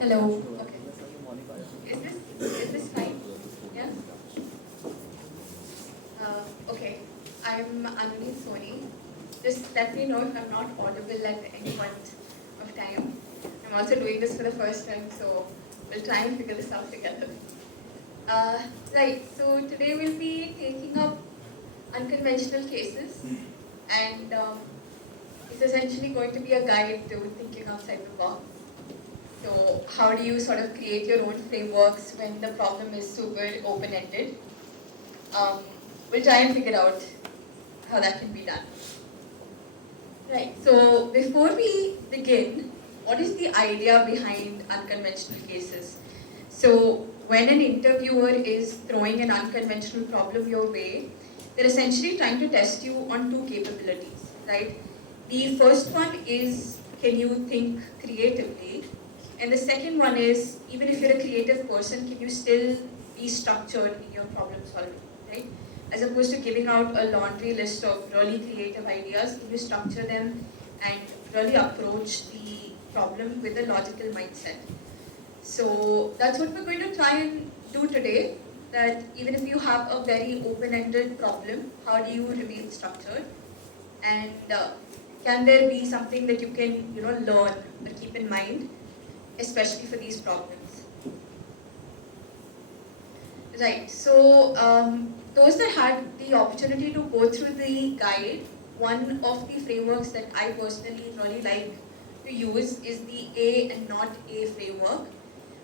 Hello. Okay. Is this fine? Yeah. Okay. I'm underneath Sony. Just let me know if I'm not audible at any point of time. I'm also doing this for the first time, so we'll try and figure this out together. Right. So today we'll be taking up unconventional cases, and it's essentially going to be a guide to thinking outside the box. So how do you sort of create your own frameworks when the problem is super open-ended? Um, we'll try and figure out how that can be done. Right, so before we begin, what is the idea behind unconventional cases? So when an interviewer is throwing an unconventional problem your way, they're essentially trying to test you on two capabilities, right? The first one is, can you think creatively? And the second one is, even if you're a creative person, can you still be structured in your problem solving, right? As opposed to giving out a laundry list of really creative ideas, can you structure them and really approach the problem with a logical mindset? So that's what we're going to try and do today, that even if you have a very open-ended problem, how do you remain structured? And can there be something that you can learn or keep in mind, especially for these problems? Right, so those that had the opportunity to go through the guide, one of the frameworks that I personally really like to use is the A and not A framework,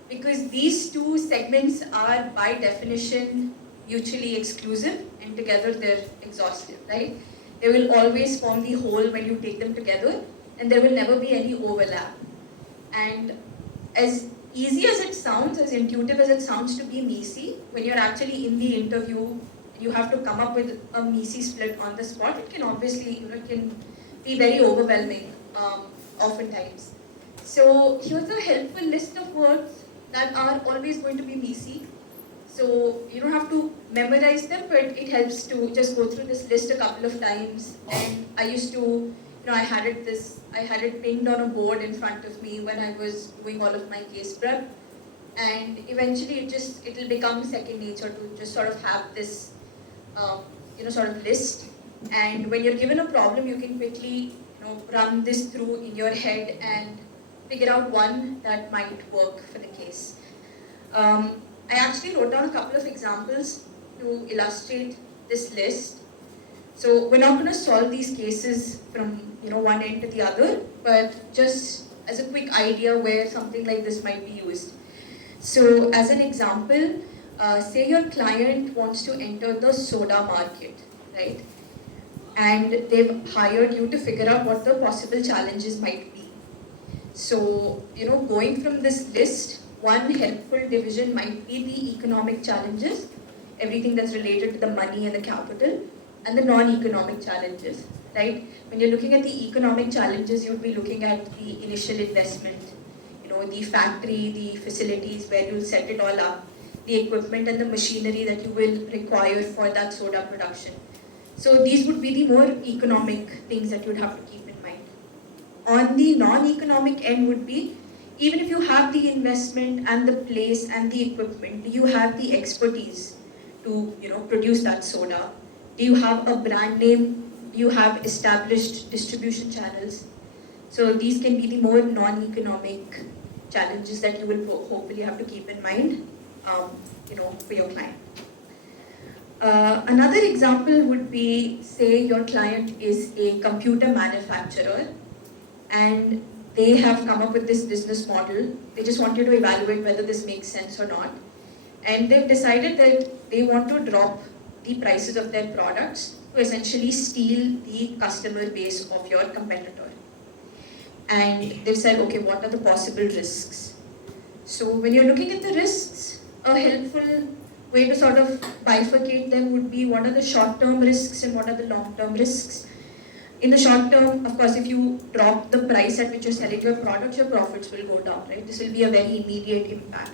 because these two segments are by definition mutually exclusive and together they're exhaustive, right? They will always form the whole when you take them together, and there will never be any overlap. And as easy as it sounds, as intuitive as it sounds to be MECE, when you're actually in the interview, you have to come up with a MECE split on the spot. It can obviously, it can be very overwhelming oftentimes. So here's a helpful list of words that are always going to be MECE. So you don't have to memorize them, but it helps to just go through this list a couple of times. And I used to, I had it pinned on a board in front of me when I was doing all of my case prep. And eventually it'll become second nature to just sort of have this, sort of list. And when you're given a problem, you can quickly, run this through in your head and figure out one that might work for the case. I actually wrote down a couple of examples to illustrate this list. So we're not going to solve these cases from one end to the other, but just as a quick idea where something like this might be used. So as an example, say your client wants to enter the soda market, right? And they've hired you to figure out what the possible challenges might be. So, going from this list, one helpful division might be the economic challenges, everything that's related to the money and the capital, and the non-economic challenges, right? When you're looking at the economic challenges, you'd be looking at the initial investment, the factory, the facilities where you'll set it all up, the equipment and the machinery that you will require for that soda production. So these would be the more economic things that you'd have to keep in mind. On the non-economic end would be, even if you have the investment and the place and the equipment, do you have the expertise to produce that soda? Do you have a brand name? Do you have established distribution channels? So these can be the more non-economic challenges that you will hopefully have to keep in mind, for your client. Another example would be, say your client is a computer manufacturer and they have come up with this business model. They just want you to evaluate whether this makes sense or not. And they've decided that they want to drop the prices of their products to essentially steal the customer base of your competitor. And they've said, okay, what are the possible risks? So when you're looking at the risks, a helpful way to sort of bifurcate them would be, what are the short-term risks and what are the long-term risks? In the short term, of course, if you drop the price at which you're selling your product, your profits will go down, right? This will be a very immediate impact.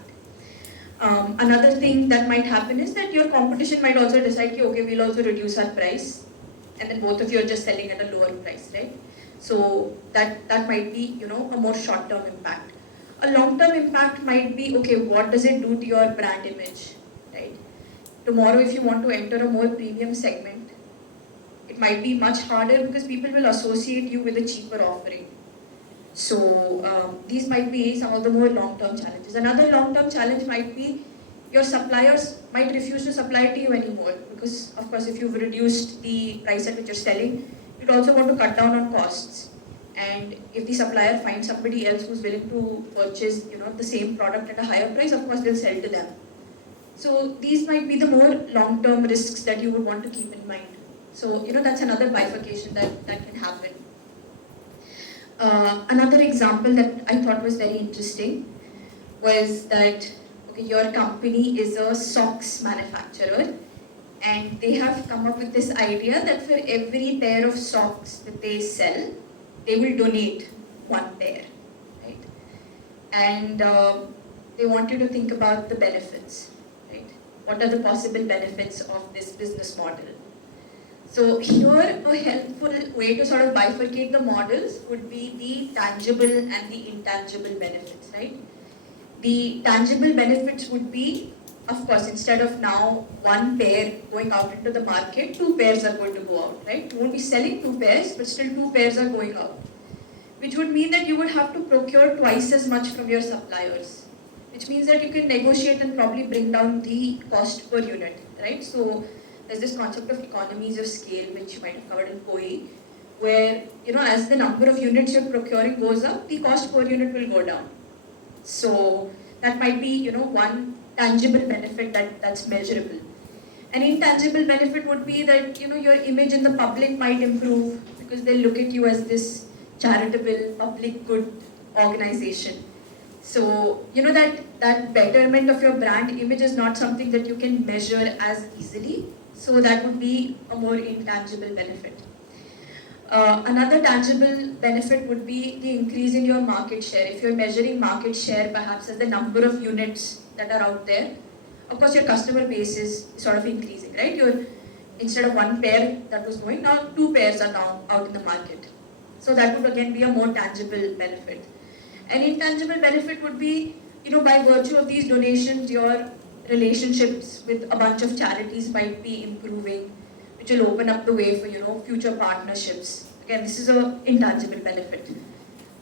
Another thing that might happen is that your competition might also decide, okay, we'll also reduce our price, and then both of you are just selling at a lower price, right? So that might be, a more short-term impact. A long-term impact might be, okay, what does it do to your brand image, right? Tomorrow, if you want to enter a more premium segment, it might be much harder because people will associate you with a cheaper offering. So these might be some of the more long-term challenges. Another long-term challenge might be your suppliers might refuse to supply to you anymore because, of course, if you've reduced the price at which you're selling, you'd also want to cut down on costs. And if the supplier finds somebody else who's willing to purchase, the same product at a higher price, of course, they'll sell to them. So these might be the more long-term risks that you would want to keep in mind. So, that's another bifurcation that can happen. Another example that I thought was very interesting was that your company is a socks manufacturer and they have come up with this idea that for every pair of socks that they sell, they will donate one pair, right? And they want you to think about the benefits, right? What are the possible benefits of this business model? So here, a helpful way to sort of bifurcate the models would be the tangible and the intangible benefits, right? The tangible benefits would be, of course, instead of now one pair going out into the market, two pairs are going to go out, right? You won't be selling two pairs, but still two pairs are going out, which would mean that you would have to procure twice as much from your suppliers, which means that you can negotiate and probably bring down the cost per unit, right? So there's this concept of economies of scale, which you might have covered in POE, where, as the number of units you're procuring goes up, the cost per unit will go down. So that might be, one tangible benefit that's measurable. An intangible benefit would be that, your image in the public might improve because they'll look at you as this charitable, public good organization. So, that betterment of your brand image is not something that you can measure as easily. So that would be a more intangible benefit. Another tangible benefit would be the increase in your market share. If you're measuring market share perhaps as the number of units that are out there, of course your customer base is sort of increasing, right? Instead of one pair that was going, now two pairs are now out in the market. So that would again be a more tangible benefit. An intangible benefit would be, by virtue of these donations, your relationships with a bunch of charities might be improving, which will open up the way for, future partnerships. Again, this is an intangible benefit.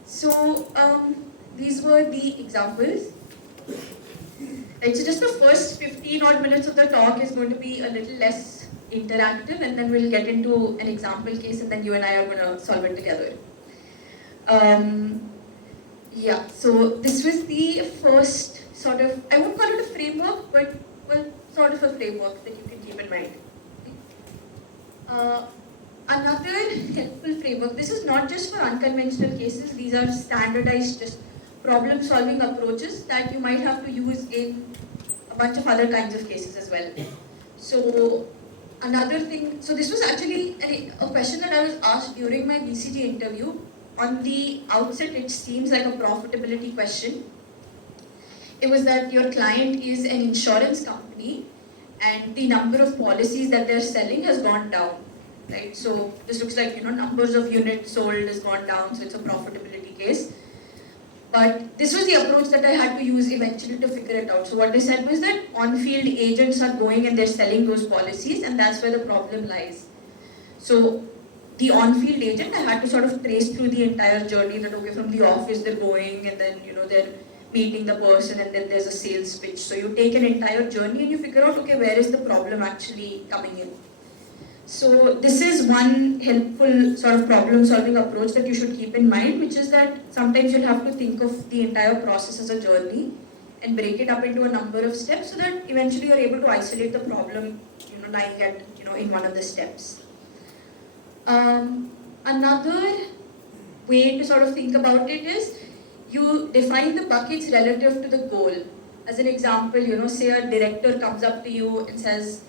So these were the examples. Right, so just the first 15 odd minutes of the talk is going to be a little less interactive, and then we'll get into an example case, and then you and I are going to solve it together. Yeah, so this was the first sort of, I won't call it a framework, but well, sort of a framework that you can keep in mind. Another helpful framework, this is not just for unconventional cases, these are standardized just problem-solving approaches that you might have to use in a bunch of other kinds of cases as well. So another thing, so this was actually a question that I was asked during my BCG interview. On the outset, it seems like a profitability question. It was that your client is an insurance company and the number of policies that they're selling has gone down, right? So this looks like, numbers of units sold has gone down, so it's a profitability case. But this was the approach that I had to use eventually to figure it out. So what they said was that on-field agents are going and they're selling those policies, and that's where the problem lies. So the on-field agent, I had to sort of trace through the entire journey that, okay, from the office they're going and then, they're meeting the person and then there's a sales pitch. So you take an entire journey and you figure out, okay, where is the problem actually coming in? So this is one helpful sort of problem-solving approach that you should keep in mind, which is that sometimes you'll have to think of the entire process as a journey and break it up into a number of steps so that eventually you're able to isolate the problem, lying at, in one of the steps. Another way to sort of think about it is you define the buckets relative to the goal. As an example, say a director comes up to you and says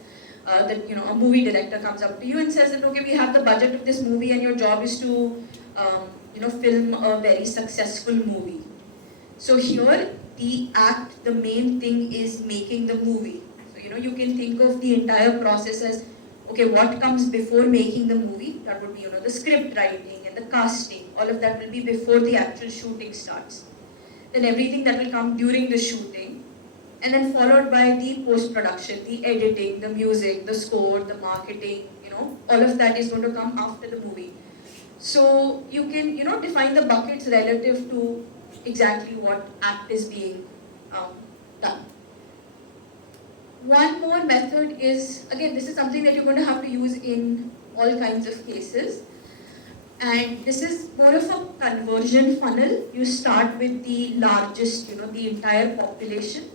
that, a movie director comes up to you and says that, okay, we have the budget of this movie and your job is to, film a very successful movie. So here, the main thing is making the movie. So, you can think of the entire process as, okay, what comes before making the movie? That would be, the script writing and the casting. All of that will be before the actual shooting starts. then everything that will come during the shooting, and then followed by the post-production, the editing, the music, the score, the marketing, all of that is going to come after the movie. So you can, define the buckets relative to exactly what act is being done. One more method is, again, this is something that you're going to have to use in all kinds of cases. And this is more of a conversion funnel. You start with the largest, the entire population.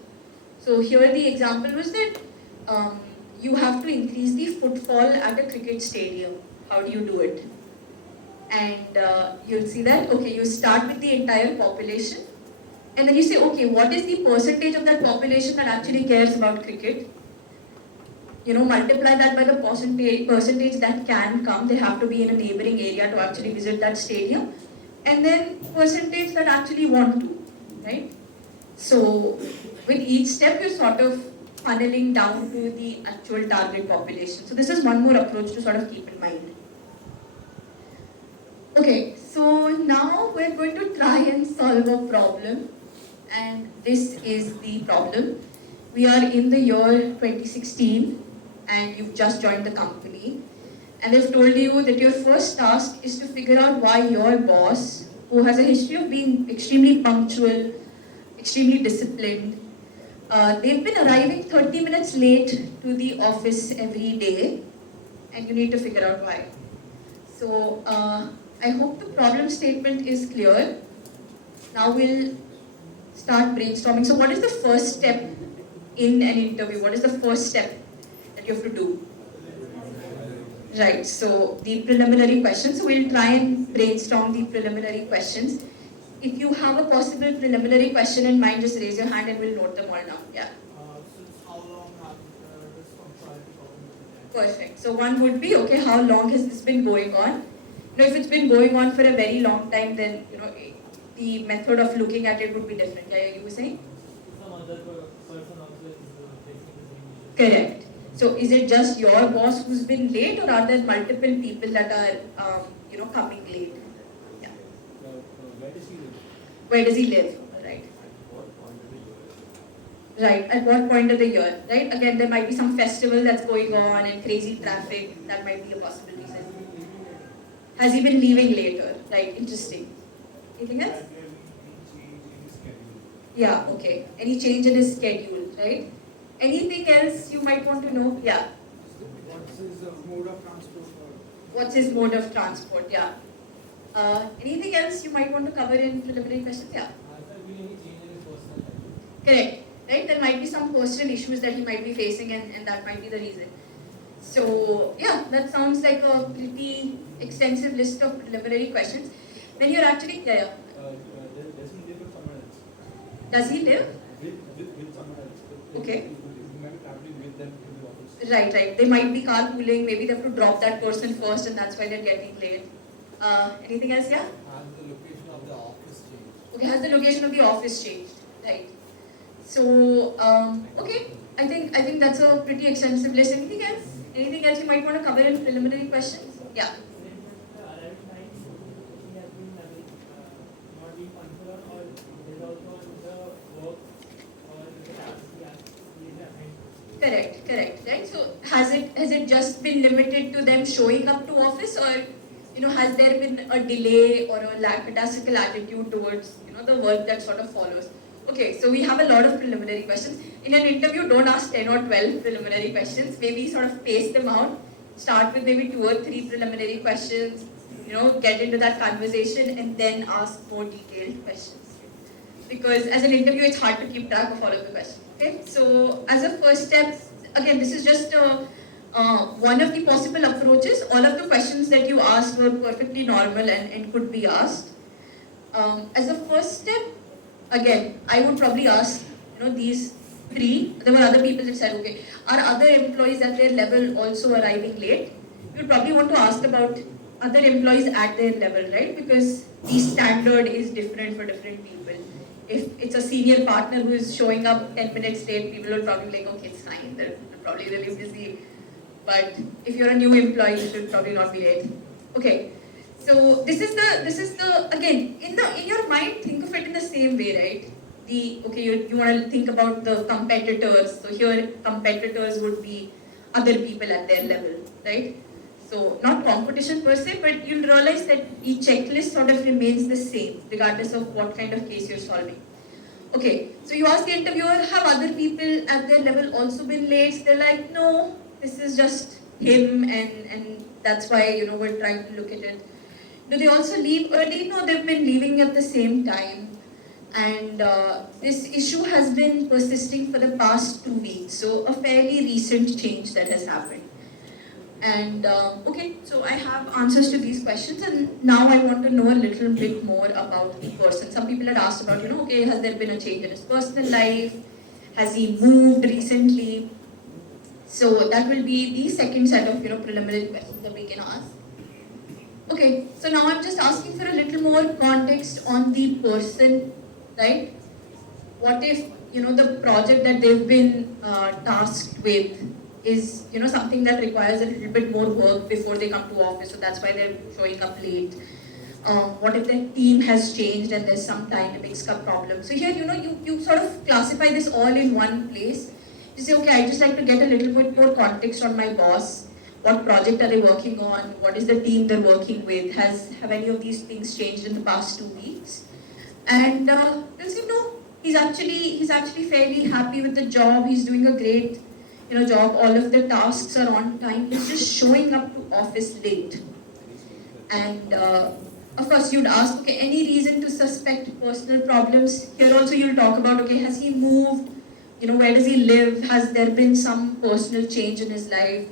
So here the example was that you have to increase the footfall at a cricket stadium. How do you do it? And you'll see that, okay, you start with the entire population. And then you say, okay, what is the percentage of that population that actually cares about cricket? Multiply that by the percentage that can come. They have to be in a neighboring area to actually visit that stadium. And then percentage that actually want to, right? So with each step, you're sort of funneling down to the actual target population. So this is one more approach to sort of keep in mind. Okay, so now we're going to try and solve a problem. And this is the problem. We are in the year 2016 and you've just joined the company. And they've told you that your first task is to figure out why your boss, who has a history of being extremely punctual, extremely disciplined, they've been arriving 30 minutes late to the office every day, and you need to figure out why. So I hope the problem statement is clear. Now we'll start brainstorming. So what is the first step in an interview? What is the first step that you have to do? Right, so the preliminary questions. So we'll try and brainstorm the preliminary questions. If you have a possible preliminary question in mind, just raise your hand and we'll note them all down. Yeah. Since how long has this punctuality problem been? Perfect. So one would be, okay, how long has this been going on? If it's been going on for a very long time, then the method of looking at it would be different. Yeah, you were saying? Some other person also is facing the same issue. Correct. So is it just your boss who's been late, or are there multiple people that are, coming late? Yeah. Where does he live? Where does he live? Right. Right. At what point of the year? Right. Again, there might be some festival that's going on and crazy traffic. That might be a possible reason. Has he been leaving later? Right. Interesting. Anything else? Yeah. Okay. Any change in his schedule? Right. Anything else you might want to know? Yeah. What's his mode of transport? What's his mode of transport? Yeah. Anything else you might want to cover in preliminary questions? Yeah. Has there been any change in his personal life? Correct. Right? There might be some personal issues that he might be facing, and that might be the reason. So, yeah, that sounds like a pretty extensive list of preliminary questions. When you're actually, Does he live with someone else? Does he live? With someone else. Okay. He might be traveling with them to the office. Right. They might be carpooling. Maybe they have to drop that person first, and that's why they're getting late. Anything else? Yeah? Has the location of the office changed? Okay, has the location of the office changed? Right. So, okay. I think that's a pretty extensive list. Anything else? Anything else you might want to cover in preliminary questions? Yeah. Correct. Right. So has it just been limited to them showing up to office, or has there been a delay or a lackadaisical attitude towards the work that sort of follows? Okay, so we have a lot of preliminary questions. In an interview, don't ask 10 or 12 preliminary questions. Maybe sort of pace them out. Start with maybe 2 or 3 preliminary questions. Get into that conversation and then ask more detailed questions. Because as an interview, it's hard to keep track of all of the questions. Okay, so as a first step, again, this is just one of the possible approaches. All of the questions that you asked were perfectly normal and could be asked. As a first step, again, I would probably ask, these 3. There were other people that said, okay, are other employees at their level also arriving late? You would probably want to ask about other employees at their level, right? Because the standard is different for different people. If it's a senior partner who is showing up 10 minutes late, people will probably be like, okay, it's fine, they're probably really busy. But if you're a new employee, you should probably not be late. Okay, So this is the again in your mind, think of it in the same way, right? You want to think about the competitors. So here competitors would be other people at their level, right? So not competition per se, but you'll realize that each checklist sort of remains the same regardless of what kind of case you're solving. Okay, so you ask the interviewer, have other people at their level also been late? So they're like, no, this is just him, and that's why we're trying to look at it. Do they also leave early? No, they've been leaving at the same time. And this issue has been persisting for the past 2 weeks, so a fairly recent change that has happened. And okay, so I have answers to these questions, and now I want to know a little bit more about the person. Some people had asked about, okay, has there been a change in his personal life? Has he moved recently? So that will be the second set of preliminary questions that we can ask. Okay, so now I'm just asking for a little more context on the person, right? What if the project that they've been tasked with is something that requires a little bit more work before they come to office, so that's why they're showing up late. What if their team has changed and there's some dynamics problem? So here you sort of classify this all in one place. You say, okay, I just like to get a little bit more context on my boss. What project are they working on? What is the team they're working with? Have any of these things changed in the past 2 weeks? And they'll say no. He's actually fairly happy with the job. He's doing a great job. All of the tasks are on time. He's just showing up to office late. And of course, you'd ask, okay, any reason to suspect personal problems? Here also you'll talk about, okay, has he moved? Where does he live? Has there been some personal change in his life?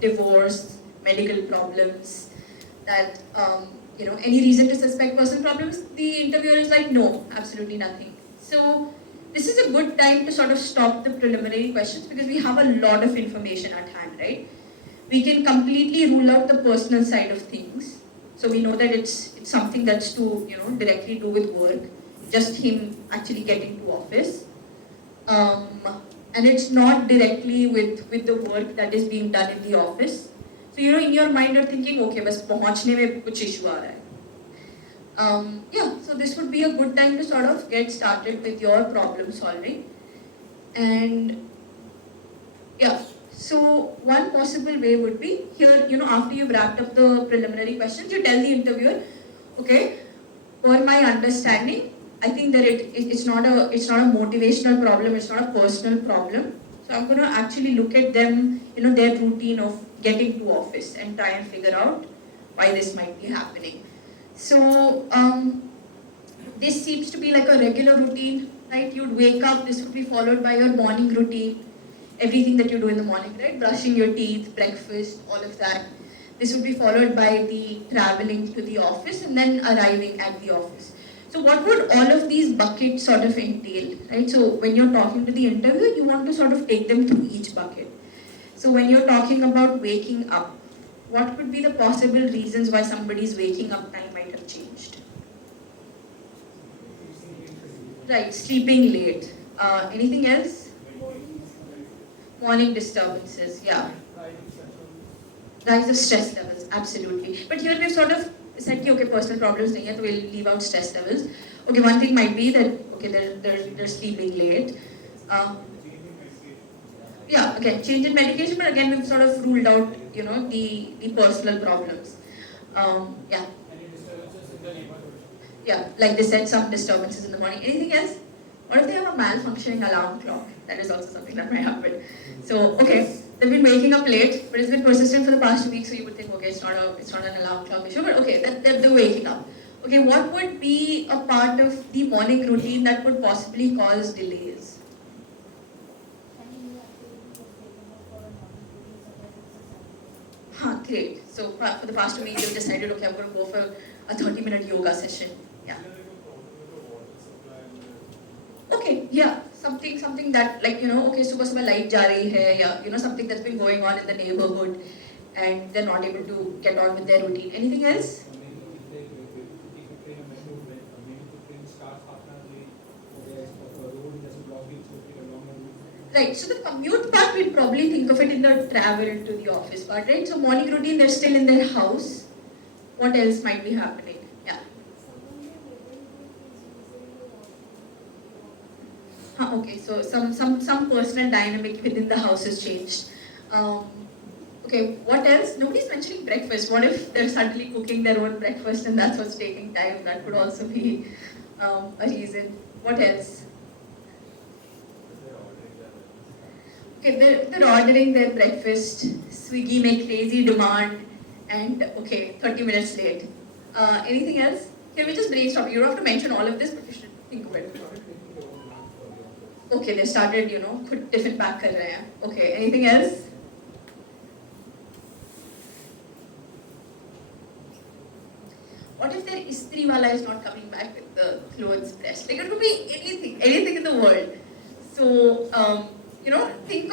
Divorce, medical problems, that, any reason to suspect personal problems? The interviewer is like, no, absolutely nothing. So this is a good time to sort of stop the preliminary questions because we have a lot of information at hand, right? We can completely rule out the personal side of things. So we know that it's something that's to, directly do with work, just him actually getting to office. And it's not directly with the work that is being done in the office. So in your mind you're thinking, okay, बस पहुंचने में कुछ issue आ रहा है. Yeah, so this would be a good time to sort of get started with your problem solving. And yeah, so one possible way would be here, after you've wrapped up the preliminary questions, you tell the interviewer, okay, per my understanding, I think that it's not a motivational problem, it's not a personal problem. So I'm going to actually look at them, their routine of getting to office and try and figure out why this might be happening. So this seems to be like a regular routine, right? You'd wake up, this would be followed by your morning routine, everything that you do in the morning, right? Brushing your teeth, breakfast, all of that. This would be followed by the traveling to the office and then arriving at the office. So what would all of these buckets sort of entail, right? So when you're talking to the interviewer, you want to sort of take them through each bucket. So when you're talking about waking up, what could be the possible reasons why somebody's waking up time might have changed? Right, sleeping late. Anything else? Morning disturbances, yeah. Rise of stress levels, absolutely. But here we've sort of said, okay, personal problems nahi hai, so we'll leave out stress levels. Okay, one thing might be that, okay, they're sleeping late. Yeah, again, change in medication, but again, we've sort of ruled out, the personal problems. Yeah. Any disturbances in the neighborhood? Yeah, like they said, some disturbances in the morning. Anything else? What if they have a malfunctioning alarm clock? That is also something that might happen. So, okay, they've been waking up late, but it's been persistent for the past 2 weeks, so you would think, okay, it's not an alarm clock issue, but okay, they're waking up. Okay, what would be a part of the morning routine that would possibly cause delays? Great. So for the past 2 weeks, you've decided, okay, I'm going to go for a 30-minute yoga session. Yeah. Okay, yeah, something that, like, okay, subah light ja rahi hai, yeah, something that's been going on in the neighborhood and they're not able to get on with their routine. Anything else? Right, so the commute part, we'll probably think of it in the travel to the office part, right? So morning routine, they're still in their house. What else might be happening? Yeah. Okay, so some personal dynamic within the house has changed. Um, okay, what else? Nobody's mentioning breakfast. What if they're suddenly cooking their own breakfast and that's what's taking time? That could also be a reason. What else? Okay, they're ordering their breakfast. Swiggy make crazy demand, and okay, 30 minutes late. Anything else? Can we just brainstorm? You don't have to mention all of this, but you should think of it. Okay, they started, खुद tiffin pack कर रहे हैं. Okay, anything else? What if their istri wala is not coming back with the clothes pressed? Like it could be anything in the world. So think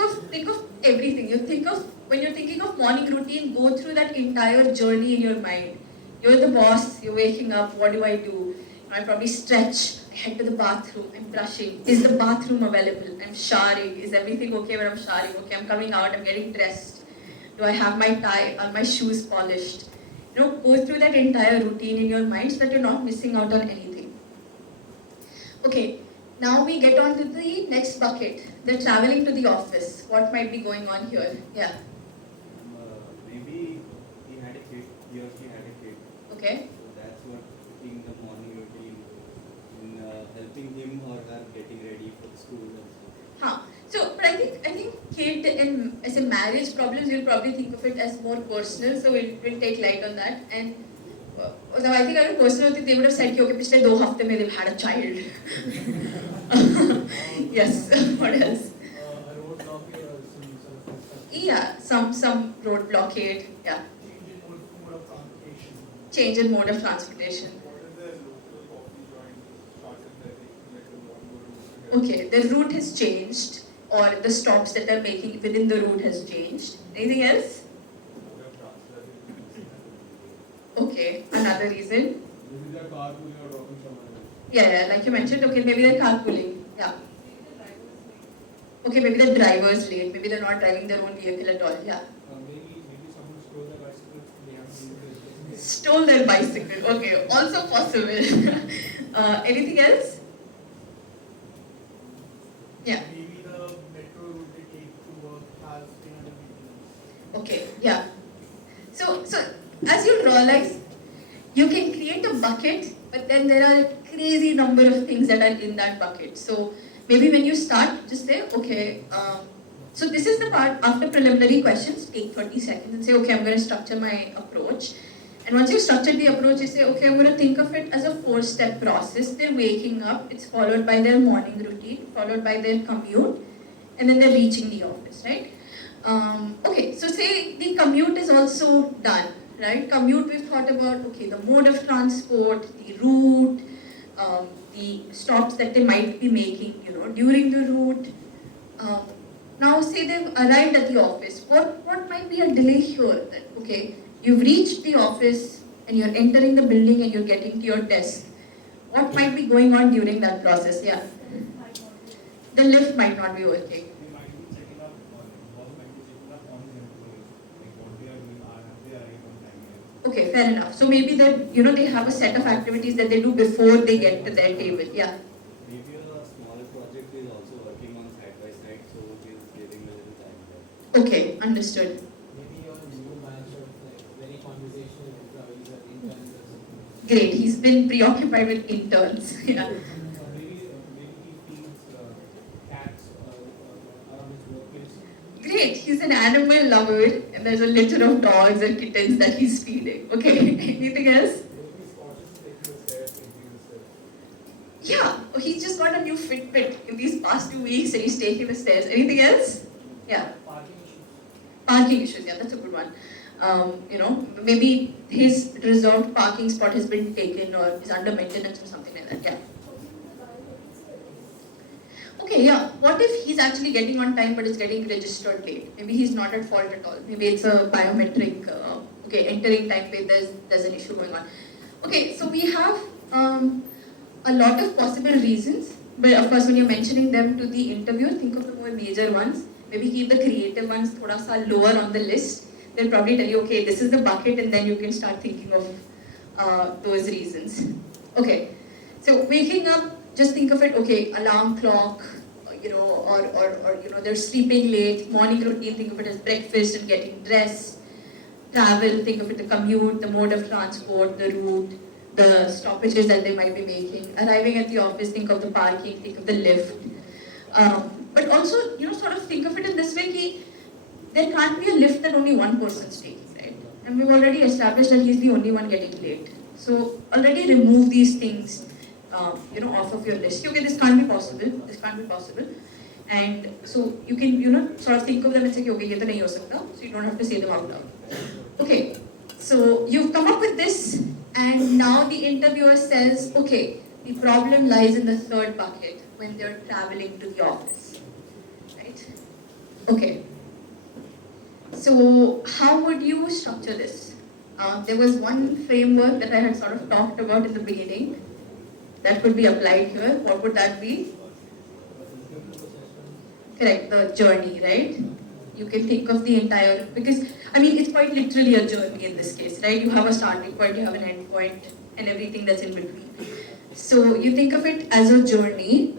of everything. You think of when you're thinking of morning routine, go through that entire journey in your mind. You're the boss. You're waking up. What do I do? I probably stretch. Head to the bathroom. I'm brushing. Is the bathroom available? I'm showering. Is everything okay when I'm showering? Okay, I'm coming out. I'm getting dressed. Do I have my tie? Are my shoes polished? Go through that entire routine in your mind so that you're not missing out on anything. Okay, now we get on to the next bucket. They're traveling to the office. What might be going on here? Yeah. Maybe he or she had a kid. Okay. So that's what in the morning routine, in helping him or her getting ready for school. But I think kid as a marriage problems, you'll probably think of it as more personal, so we'll take light on that. And so I think I would personally, they would have said, okay, पिछले 2 हफ्ते में they've had a child. Yes. What else? A road blockade or some sort of stuff. Yeah, some road blockade. Yeah. Change in mode of transportation. Change in mode of transportation. What if their local coffee joint started taking like a longer route to get Okay, the route has changed, or the stops that are making within the route has changed. Anything else? mode of transportation? Okay, another reason. Maybe they're carpooling or dropping someone else. Yeah, like you mentioned, okay, maybe they're carpooling. Yeah. Okay, maybe the driver's late. Maybe they're not driving their own vehicle at all. Yeah. Maybe someone stole their bicycle. They have to use it. Stole their bicycle. Okay, also possible. Anything else? Yeah. Maybe the metro route they take to work has been under maintenance. Okay, yeah. So as you realize, you can create a bucket, but then there are a crazy number of things that are in that bucket. So maybe when you start, just say, okay, so this is the part after preliminary questions, take 30 seconds and say, okay, I'm going to structure my approach. And once you've structured the approach, you say, okay, I'm going to think of it as a 4-step process. They're waking up, it's followed by their morning routine, followed by their commute, and then they're reaching the office, right? Okay, so say the commute is also done, right? Commute, we've thought about, okay, the mode of transport, the route, the stops that they might be making, during the route. Now say they've arrived at the office. What might be a delay here? That, okay, you've reached the office and you're entering the building and you're getting to your desk. What might be going on during that process? Yeah. The lift might not be working. They might be checking up, or boss might be checking up on his employees, like what they are doing, have they arrived on time yet? Okay, fair enough. So maybe that, they have a set of activities that they do before they get to their table. Yeah. Maybe a smaller project is also working on side by side, so he's giving a little time there. Okay, understood. Maybe a new batch of like very conversational employees or interns or something. Great. He's been preoccupied with interns. Yeah. Maybe he feeds cats around his workplace. Great. He's an animal lover and there's a litter of dogs and kittens that he's feeding. Okay. Anything else? Maybe he's consciously taking the stairs, thinking the stairs. Yeah. Oh, he's just got a new Fitbit in these past 2 weeks and he's taking the stairs. Anything else? Yeah. Parking issues. Parking issues. Yeah, that's a good one. Maybe his reserved parking spot has been taken or is under maintenance or something like that. Yeah. Okay, yeah. What if he's actually getting on time but is getting registered late? Maybe he's not at fault at all. Maybe it's a biometric, entering time late, there's an issue going on. Okay, so we have a lot of possible reasons, but of course when you're mentioning them to the interviewer, think of the more major ones. Maybe keep the creative ones thoda sa lower on the list. they'll probably tell you, okay, this is the bucket, and then you can start thinking of those reasons. Okay, so waking up, just think of it, okay, alarm clock, or they're sleeping late, morning routine, think of it as breakfast and getting dressed, travel, think of it the commute, the mode of transport, the route, the stoppages that they might be making, arriving at the office, think of the parking, think of the lift. But also, sort of think of it in this way, ki, there can't be a lift that only one person's taking, right? And we've already established that he's the only one getting late. So already remove these things, off of your list. Okay, this can't be possible. This can't be possible. And so you can, sort of think of them and say, okay, ye to nahi ho sakta. So you don't have to say them out loud. Okay, so you've come up with this, and now the interviewer says, okay, the problem lies in the third bucket when they're traveling to the office, right? Okay. So how would you structure this? There was one framework that I had sort of talked about in the beginning that could be applied here. What would that be? Correct, the journey, right? You can think of the entire, because it's quite literally a journey in this case, right? You have a starting point, you have an end point, and everything that's in between. So you think of it as a journey,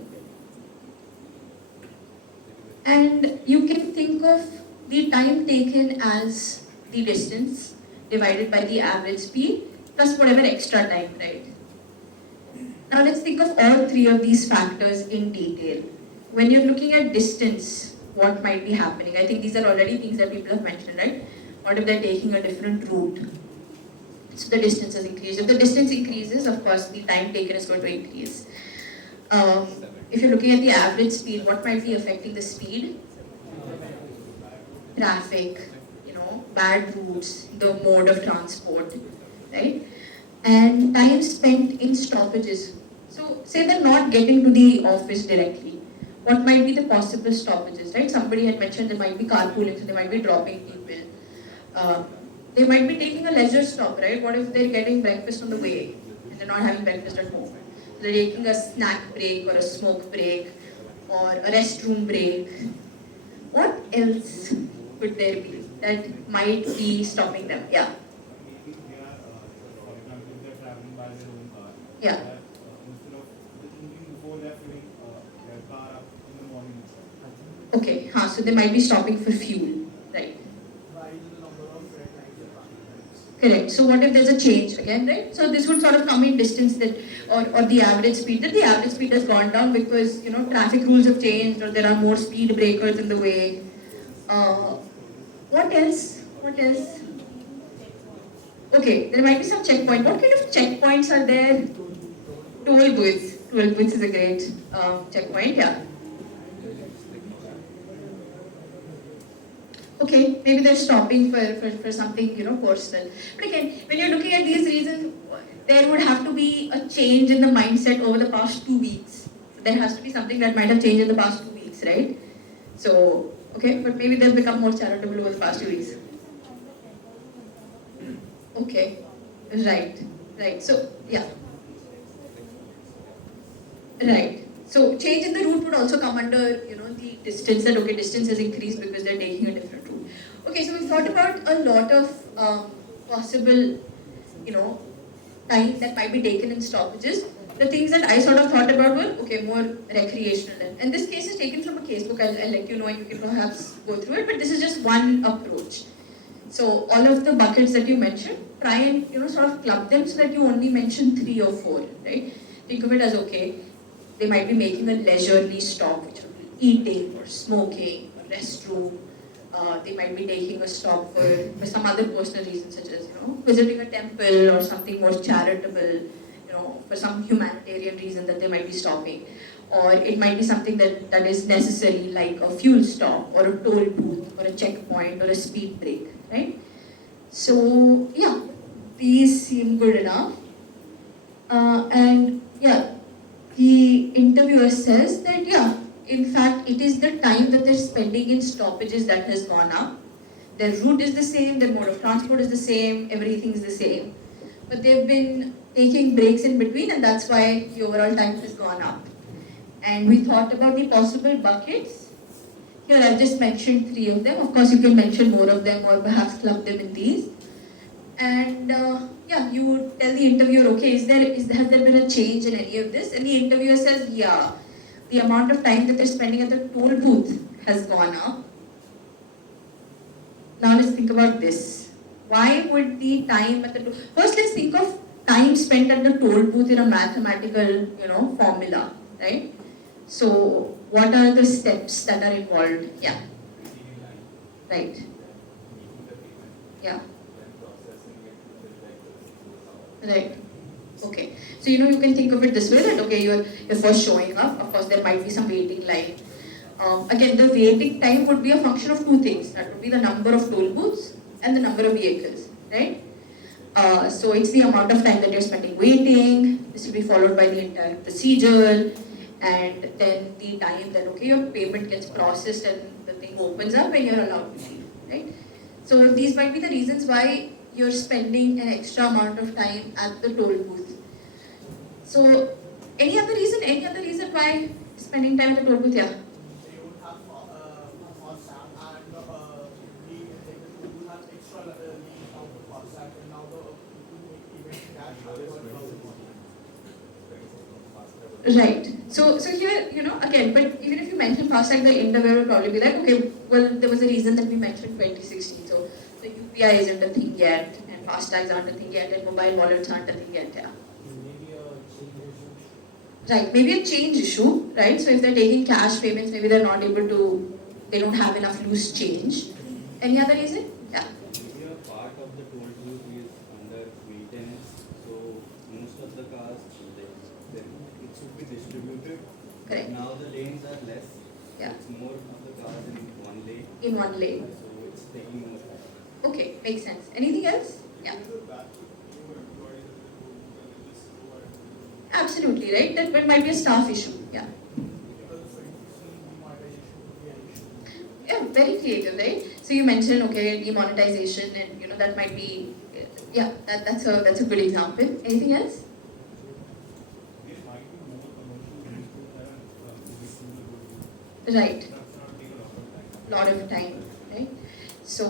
and you can think of the time taken as the distance divided by the average speed plus whatever extra time, right? Now let's think of all three of these factors in detail. When you're looking at distance, what might be happening? I think these are already things that people have mentioned, right? What if they're taking a different route? So the distance has increased. If the distance increases, of course, the time taken is going to increase. If you're looking at the average speed, what might be affecting the speed? Traffic, bad routes, the mode of transport, right? And time spent in stoppages. So say they're not getting to the office directly. What might be the possible stoppages, right? Somebody had mentioned there might be carpooling, so they might be dropping people. They might be taking a leisure stop, right? What if they're getting breakfast on the way and they're not having breakfast at home? So they're taking a snack break or a smoke break or a restroom break. What else could there be that might be stopping them? Yeah. Maybe they are, for example, if they're traveling by their own car. Yeah. That, instead of thinking before they're filling their car up in the morning itself. Okay, so they might be stopping for fuel, right? Rise in the number of red lights and parking lights. Correct. So what if there's a change again, right? So this would sort of come in distance that, or the average speed, that the average speed has gone down because, traffic rules have changed or there are more speed breakers in the way. What else? What else? Okay, there might be some checkpoint. What kind of checkpoints are there? Toll booths. Toll booths is a great checkpoint, yeah. Okay, maybe they're stopping for something, personal. But again, when you're looking at these reasons, there would have to be a change in the mindset over the past 2 weeks. There has to be something that might have changed in the past 2 weeks, right? So, okay, but maybe they've become more charitable over the past 2 weeks. Okay, right. So, yeah. Right. So, change in the route would also come under, the distance that, okay, distance has increased because they're taking a different route. Okay, so we've thought about a lot of possible, time that might be taken in stoppages. The things that I sort of thought about were, okay, more recreational. And this case is taken from a casebook. I'll let you know and you can perhaps go through it, but this is just one approach. So all of the buckets that you mentioned, try and, sort of club them so that you only mention 3 or 4, right? Think of it as, okay, they might be making a leisurely stop, which would be eating or smoking or restroom. They might be taking a stop for some other personal reason, such as, visiting a temple or something more charitable, for some humanitarian reason that they might be stopping. Or it might be something that is necessary, like a fuel stop or a toll booth or a checkpoint or a speed break, right? So, yeah, these seem good enough. And yeah, the interviewer says that, yeah, in fact, it is the time that they're spending in stoppages that has gone up. Their route is the same, their mode of transport is the same, everything is the same. But they've been taking breaks in between, and that's why the overall time has gone up. And we thought about the possible buckets. Here I've just mentioned 3 of them. Of course, you can mention more of them or perhaps club them in these. And yeah, you would tell the interviewer, okay, has there been a change in any of this? And the interviewer says, yeah, the amount of time that they're spending at the toll booth has gone up. Now let's think about this. Why would the time at the first let's think of time spent at the toll booth in a mathematical, formula, right? So what are the steps that are involved? Yeah, Waiting in line, right. then making the payment, Yeah, then processing it within like 4 hours. right. Okay. So you can think of it this way that okay, you're first showing up. Of course, there might be some waiting line. Again, the waiting time would be a function of 2 things. That would be the number of toll booths and the number of vehicles, right? So it's the amount of time that you're spending waiting. This will be followed by the entire procedure, and then the time that okay, your payment gets processed and the thing opens up and you're allowed to leave, right? So these might be the reasons why you're spending an extra amount of time at the toll booth. So any other reason why spending time at the toll booth? Yeah. They would have FASTag and the would have extra leave out the FASTag and now the event cash Right. So here, again, but even if you mention FASTag, the interviewer will probably be like, okay, well, there was a reason that we mentioned 2016. So the UPI isn't a thing yet, and FASTags aren't a thing yet, and mobile wallets aren't a thing yet. Yeah. Maybe a change issue. Right. Maybe a change issue, right? So if they're taking cash payments, maybe they're not able to, they don't have enough loose change. Any other reason? Yeah. Maybe a part of the toll booth is under maintenance, so most of the cars, then it should be distributed. Correct. Now the lanes are less. Yeah. It's more of the cars in one lane. In one lane. So it's taking more time. Okay, makes sense. Anything else? Yeah. Is it back to new employees at the toll booth and they just provide? Absolutely, right? That might be a staff issue. Yeah. because the demonetization would be an issue. Yeah, very creative, right? So you mentioned okay, demonetization, and that might be, yeah, that's a good example. Anything else? There might be more commercial vehicles that are visiting the road. Right. That's not take a lot of time. Lot of time, right? So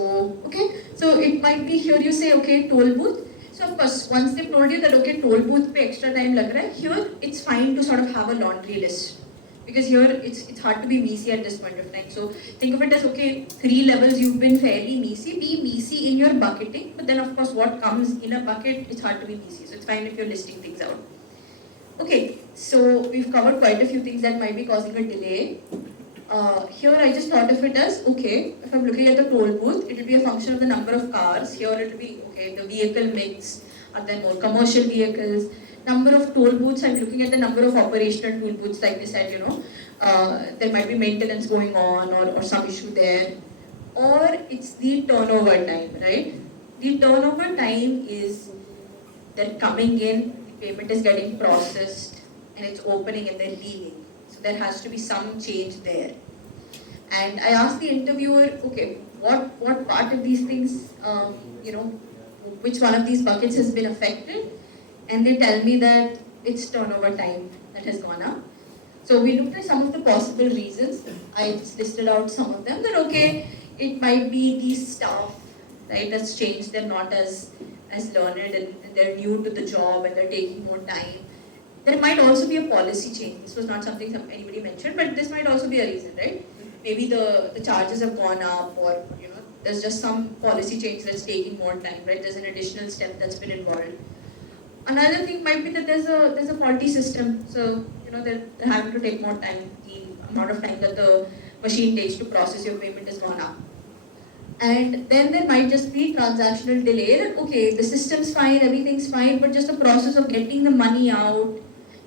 okay, so it might be here you say okay, toll booth. So of course, once they've told you that okay, toll booth pe extra time lag raha hai, here it's fine to sort of have a laundry list. Because here it's hard to be measy at this point of time. So think of it as okay, 3 levels you've been fairly measy. Be measy in your bucketing, but then of course what comes in a bucket, it's hard to be measy. So it's fine if you're listing things out. Okay, so we've covered quite a few things that might be causing a delay. Here I just thought of it as okay, if I'm looking at the toll booth, it will be a function of the number of cars. Here it will be okay, the vehicle mix, are there more commercial vehicles? Number of toll booths, I'm looking at the number of operational toll booths, like they said, there might be maintenance going on or some issue there. Or it's the turnover time, right? The turnover time is they're coming in, the payment is getting processed, and it's opening and they're leaving. So there has to be some change there. And I asked the interviewer, okay, what part of these things, which one of these buckets has been affected? And they tell me that it's turnover time that has gone up. So we looked at some of the possible reasons. I just listed out some of them. That okay, it might be the staff, right, that's changed. They're not as learned and they're new to the job and they're taking more time. There might also be a policy change. This was not something anybody mentioned, but this might also be a reason, right? Maybe the charges have gone up, or there's just some policy change that's taking more time, right? There's an additional step that's been involved. Another thing might be that there's a faulty system, so they're having to take more time. The amount of time that the machine takes to process your payment has gone up. And then there might just be transactional delay that okay, the system's fine, everything's fine, but just the process of getting the money out,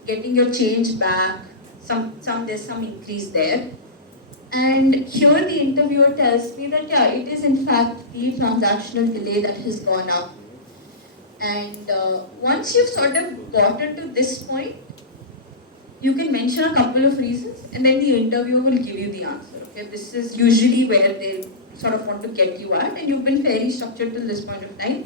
getting your change back, there's some increase there. And here the interviewer tells me that yeah, it is in fact the transactional delay that has gone up. And once you've sort of gotten to this point, you can mention a couple of reasons and then the interviewer will give you the answer. Okay, this is usually where they sort of want to get you at, and you've been fairly structured till this point of time.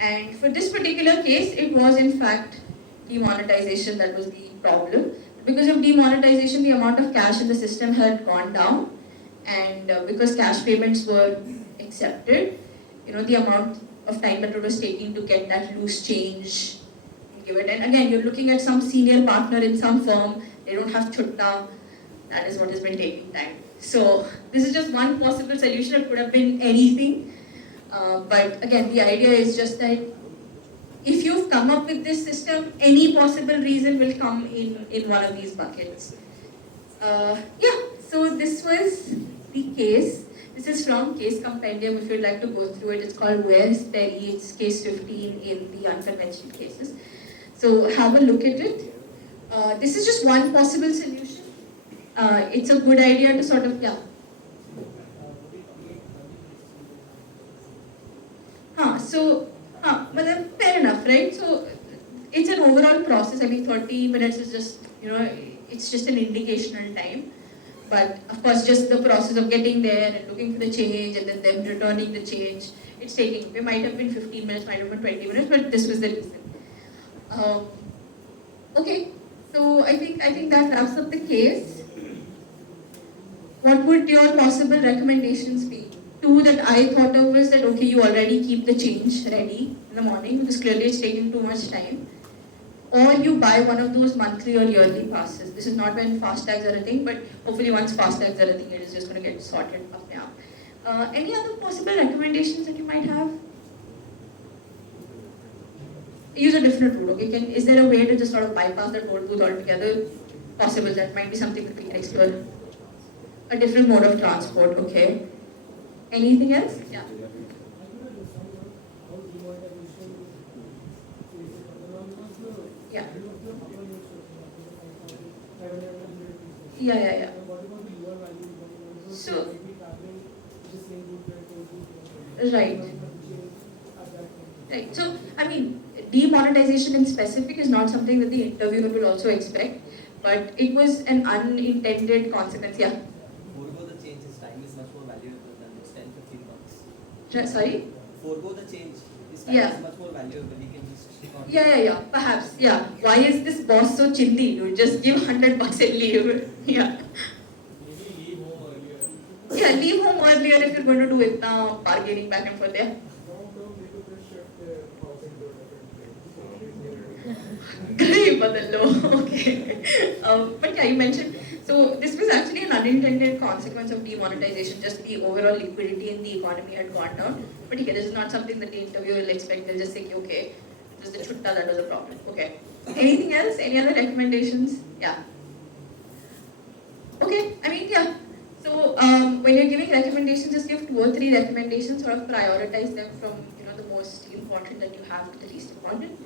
And for this particular case, it was in fact demonetization that was the problem. Because of demonetization, the amount of cash in the system had gone down, and because cash payments were accepted, the amount of time that it was taking to get that loose change and give it. And again, you're looking at some senior partner in some firm, they don't have chutta, that is what has been taking time. So this is just one possible solution. It could have been anything. But again, the idea is just that if you've come up with this system, any possible reason will come in one of these buckets. Yeah, so this was the case. This is from Case Compendium. If you'd like to go through it, it's called Where's Perry? It's case 15 in the unconventional cases. So have a look at it. This is just one possible solution. It's a good idea to sort of, yeah. But then fair enough, right? So it's an overall process. I mean, 30 minutes is just, it's just an indicational time. But of course, just the process of getting there and looking for the change and then them returning the change, it's taking, it might have been 15 minutes, might have been 20 minutes, but this was the reason. Okay, so I think that wraps up the case. What would your possible recommendations be? Two that I thought of was that, okay, you already keep the change ready in the morning because clearly it's taking too much time. Or you buy one of those monthly or yearly passes. This is not when FASTags are a thing, but hopefully once FASTags are a thing, it is just going to get sorted up now. Any other possible recommendations that you might have? Use a different route, okay? Is there a way to just sort of bypass the toll booth altogether? Possible, that might be something that we can explore. A different mode of transport, okay. Anything else? Yeah. Yeah. Yeah. So, right. Right. So, I mean, demonetization in specific is not something that the interviewer will also expect, but it was an unintended consequence. Yeah. Forgo the change, his time is much more valuable than it's 10-15 bucks. Sorry? Forgo the change, his time is much more valuable. He can just stick on. Yeah. Perhaps. Yeah. Why is this boss so chindi? Dude? Just give 100 bucks and leave. Yeah. Maybe leave home earlier. Yeah, leave home earlier if you're going to do it now, bargaining back and forth. Yeah. Great, badallo. Okay. But yeah, you mentioned, so this was actually an unintended consequence of demonetization, just the overall liquidity in the economy had gone down. But okay, this is not something that the interviewer will expect. They'll just say, okay, it was the chutta that was a problem. Okay. Anything else? Any other recommendations? Yeah. Okay, I mean, yeah. So when you're giving recommendations, just give 2 or 3 recommendations, sort of prioritize them from the most important that you have to the least important.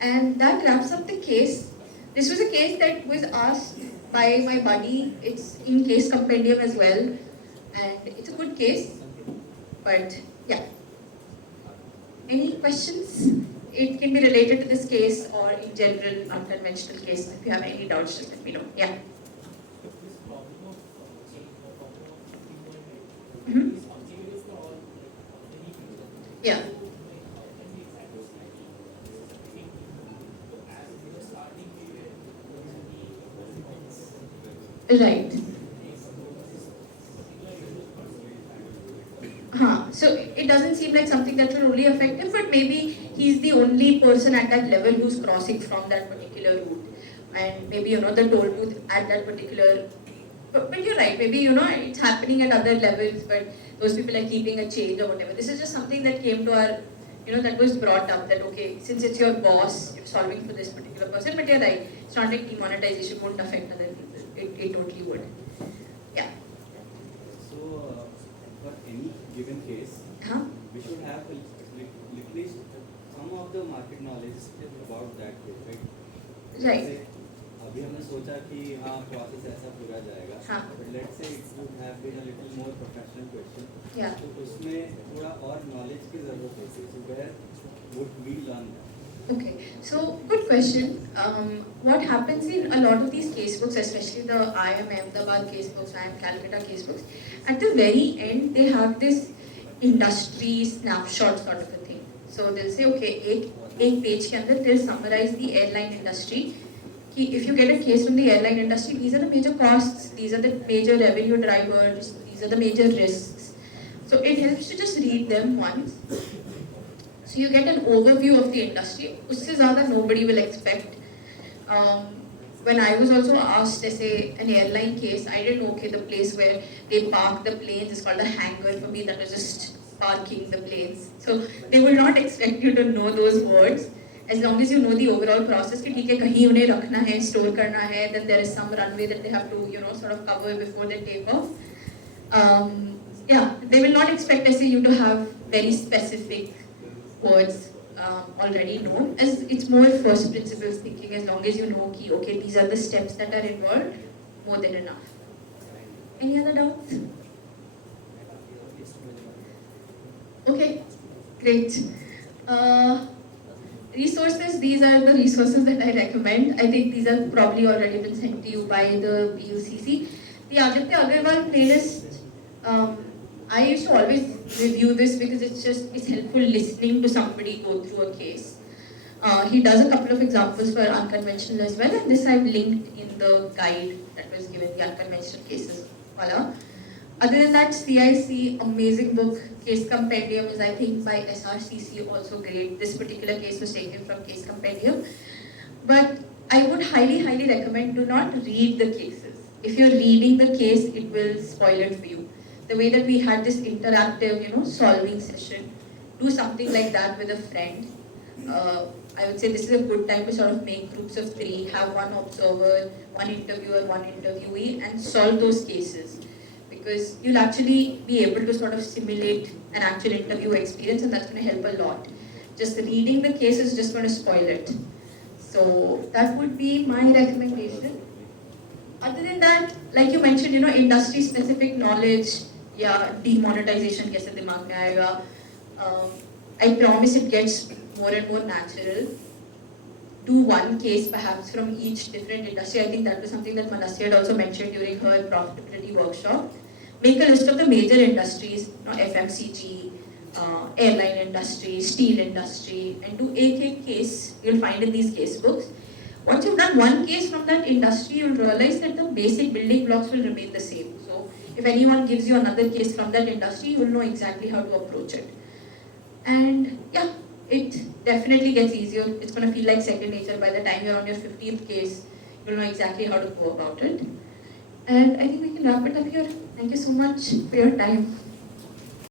And that wraps up the case. This was a case that was asked by my buddy. It's in Case Compendium as well. And it's a good case. But yeah. Any questions? It can be related to this case or in general, unconventional case. If you have any doubts, just let me know. Yeah. Mm-hmm. Yeah. Right. So it doesn't seem like something that will only affect him, but maybe he's the only person at that level who's crossing from that particular route. And maybe, the toll booth at that particular... But you're right, maybe, it's happening at other levels, but those people are keeping a change or whatever. This is just something that came to our, that was brought up that, okay, since it's your boss, you're solving for this particular person, but you're right, it's not like demonetization won't affect other people. It totally would. Yeah. So, for any given case, we should have at least some of the market knowledge about that case, right? Right. अभी हमने सोचा कि हाँ process ऐसा पूरा जाएगा, but let's say it would have been a little more professional question. Yeah. तो उसमें थोड़ा और knowledge की ज़रूरत होती है. So where would we learn that? Okay, so good question. What happens in a lot of these casebooks, especially the IIM Ahmedabad casebooks, IIM Calcutta casebooks, at the very end they have this industry snapshot sort of a thing. So they'll say, okay, एक page के अंदर they'll summarize the airline industry. If you get a case from the airline industry, these are the major costs, these are the major revenue drivers, these these are the major risks. So it helps to just read them once. So you get an overview of the industry. Usse zyada nobody will expect. When I was also asked, say, an airline case, I didn't know, okay, the place where they park the planes is called a hangar. For me, that was just parking the planes. So they will not expect you to know those words. As long as you know the overall process, कि ठीक है कहीं उन्हें रखना है, store करना है, then there is some runway that they have to, sort of cover before they take off. Yeah, they will not expect, say, you to have very specific words already known, as it's more first principles thinking. As long as you know ki, okay, these are the steps that are involved, more than enough. Any other doubts? Okay, great. Resources, these are the resources that I recommend. I think these have probably already been sent to you by the BUCC. The Aditya Agarwal playlist, I used to always review this because it's helpful listening to somebody go through a case. He does a couple of examples for unconventional as well, and this I've linked in the guide that was given, the unconventional cases. Voila. Other than that, CIC, amazing book. Case Compendium is, I think, by SRCC, also great. This particular case was taken from Case Compendium. But I would highly, highly recommend, do not read the cases. If you're reading the case, it will spoil it for you. The way that we had this interactive, solving session, do something like that with a friend. I would say this is a good time to sort of make groups of 3, have one observer, one interviewer, one interviewee, and solve those cases. Because you'll actually be able to sort of simulate an actual interview experience, and that's going to help a lot. Just reading the case is just going to spoil it. So that would be my recommendation. Other than that, like you mentioned, industry-specific knowledge, yeah, demonetization kaise dimag mein aayega. I promise it gets more and more natural. Do one case perhaps from each different industry. I think that was something that Manasya had also mentioned during her profitability workshop. Make a list of the major industries, FMCG, airline industry, steel industry, and do a case you'll find in these case books. Once you've done one case from that industry, you'll realize that the basic building blocks will remain the same. So if anyone gives you another case from that industry, you'll know exactly how to approach it. And yeah, it definitely gets easier. It's going to feel like second nature. By the time you're on your 15th case, you'll know exactly how to go about it. And I think we can wrap it up here. Thank you so much for your time.